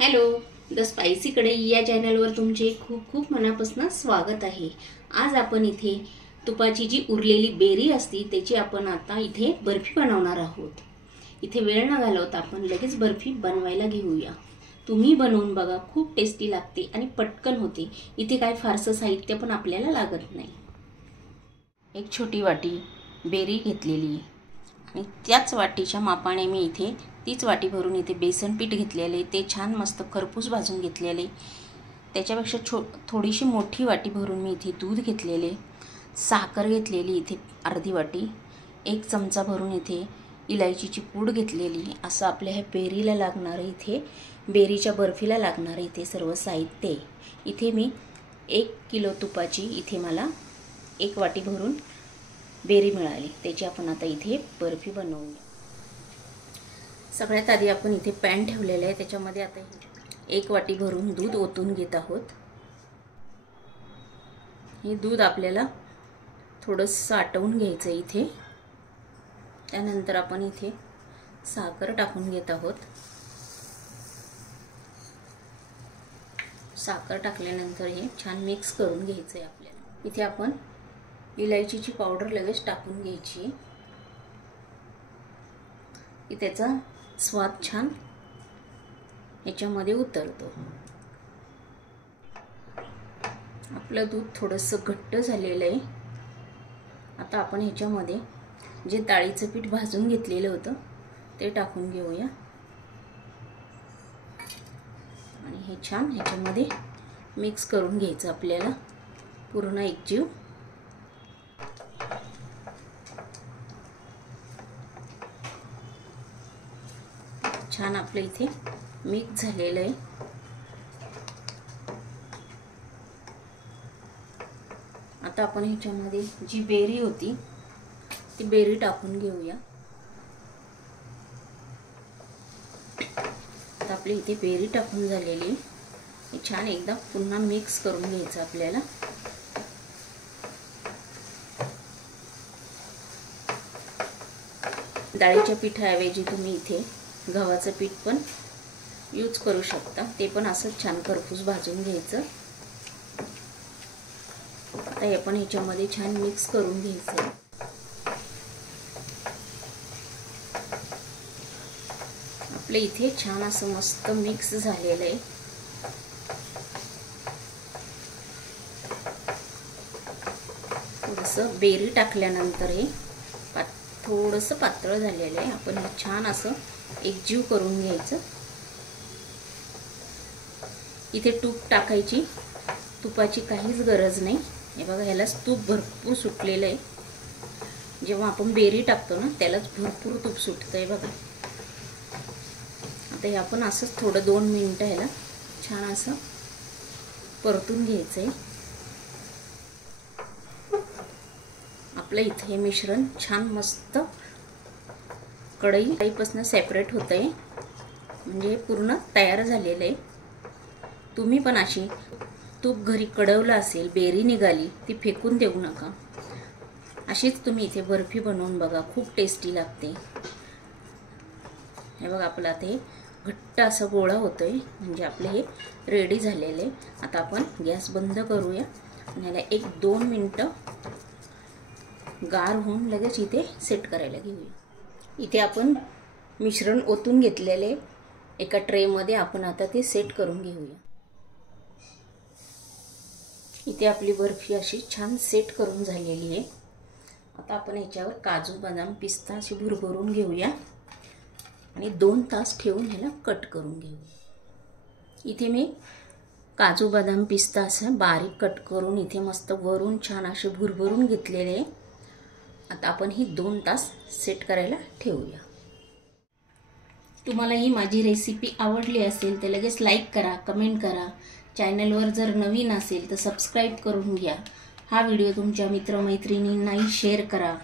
Hello, the spicy कढई या चॅनलवर तुमचे खूप खूप मनापासून स्वागत आहे। आज आपण इथे तुपाची जी उरलेली बेरी असती त्याची आपण आता इथे बर्फी बनवणार आहोत। इथे वेळ न घालवता आपण लगेच बर्फी बनवायला घेऊया। तुम्ही बनवून बघा, खूप टेस्टी लागते आणि पटकन होते। इथे काय फारसं साहित्य पण आपल्याला लागत नाही। एक छोटी वाटी बेरी घेतलेली आणि त्याच वाटीच्या मापाने मी इथे तीच वाटी भरून इथे बेसन पीठ घेतलेले, ते छान मस्त खरपूस भाजून घेतलेले। त्याच्यापेक्षा थोडीशी मोठी वाटी भरून मी इथे दूध घेतलेले, साखर घेतलेली इथे अर्धी वाटी, एक चमचा भरून इथे इलायचीची पूड घेतलेली। असं आपल्या ह्या बेरीला लागणार इथे बेरीच्या बर्फीला लागणार इथे सर्व साहित्य। इथे मी 1 किलो तुपाची इथे मला 1 वाटी भरून बेरी मिळाली, त्याची आपण आता इथे बर्फी बनवूया। सगळ्यात आधी आपण इथे पॅन ठेवलेला आहे, त्याच्यामध्ये आता 1 वाटी भरून दूध ओतून घेत आहोत। हे दूध आपल्याला थोडंसं आटवून घ्यायचं इथे। त्यानंतर आपण इथे साखर टाकून घेत आहोत। साखर टाकल्यानंतर हे छान मिक्स करून घ्यायचं आहे आपल्याला। इथे आपण इलायचीची पावडर लगेच टाकून घ्यायची, की त्याचा स्वाद छान याच्यामध्ये उतरतो। आपलं दूध थोडंसं घट्ट झालेलं आहे। आता आपण ह्याच्यामध्ये जे डाळीचं पीठ भाजून घेतलेलं होतं ते टाकून घेऊया आणि हे छान ह्याच्यामध्ये मिक्स करून घ्यायचं आपल्याला पूर्ण एकजीव। छान आपलं इथे मिक्स झालेलं आहे। आता आपण ह्याच्यामध्ये जी बेरी होती ती बेरी टाकून घेऊया। आता आपली इथे बेरी टाकून झालेली, हे छान एकदा पुन्हा मिक्स करून घ्यायचं आपल्याला। डाळीच्या पिठाऐवजी तुम्ही इथे गव्हाचं पीठ पण यूज करू शकता, ते पण असं छान खरपूस भाजून घ्यायचं। आता हे पण ह्याच्यामध्ये छान मिक्स करून घ्यायचं। आपले इथे छान असं मस्त मिक्स झालेलं आहे। थोडंसं बेरी टाकल्यानंतर हे थोडंसं पातळ झालेलं आहे। आपण हे छान असं एकजीव करून घ्यायचं। इथे तूप टाकायची, तुपाची काहीच गरज नाही। हे बघा, ह्यालाच तूप भरपूर सुटलेलं आहे। जेव्हा आपण बेरी टाकतो ना त्यालाच भरपूर तूप सुटतंय बघा। आता हे आपण असंच थोडं 2 मिनिटं ह्याला छान असं परतून घ्यायचंय। आपलं इथे हे मिश्रण छान मस्त कढईपासून सेपरेट होतंय, म्हणजे पूर्ण तयार झालेलं आहे। तुम्ही पण अशी तूप घरी कढवलं असेल, बेरी निघाली ती फेकून देऊ नका। अशीच तुम्ही इथे बर्फी बनवून बघा, खूप टेस्टी लागते। हे बघा, आपलं आता हे घट्ट असं गोळा होतोय, म्हणजे आपले हे रेडी झालेले। आता आपण गॅस बंद करूया आणि ह्याला 1-2 मिनिटं गार होऊन लगेच इथे सेट करायला घेऊया। इथे आपण मिश्रण ओतून घेतलेले एका ट्रेमध्ये आपण आता ते सेट करून घेऊया। इथे आपली बर्फी अशी छान सेट करून झालेली आहे। आता आपण याच्यावर काजू बदाम पिस्ता अशी भुरभरून घेऊया आणि 2 तास ठेवून ह्याला कट करून घेऊया। इथे मी काजू बदाम पिस्ता असं बारीक कट करून इथे मस्त वरून छान असे भुरभरून घेतलेले आहे। आता आपण ही 2 तास सेट करायला ठेवूया। तुम्हाला ही माझी रेसिपी आवडली असेल तर लगेच लाईक करा, कमेंट करा। चॅनलवर जर नवीन असेल तर सबस्क्राईब करून घ्या। हा व्हिडिओ तुमच्या मित्रमैत्रिणींनाही शेअर करा।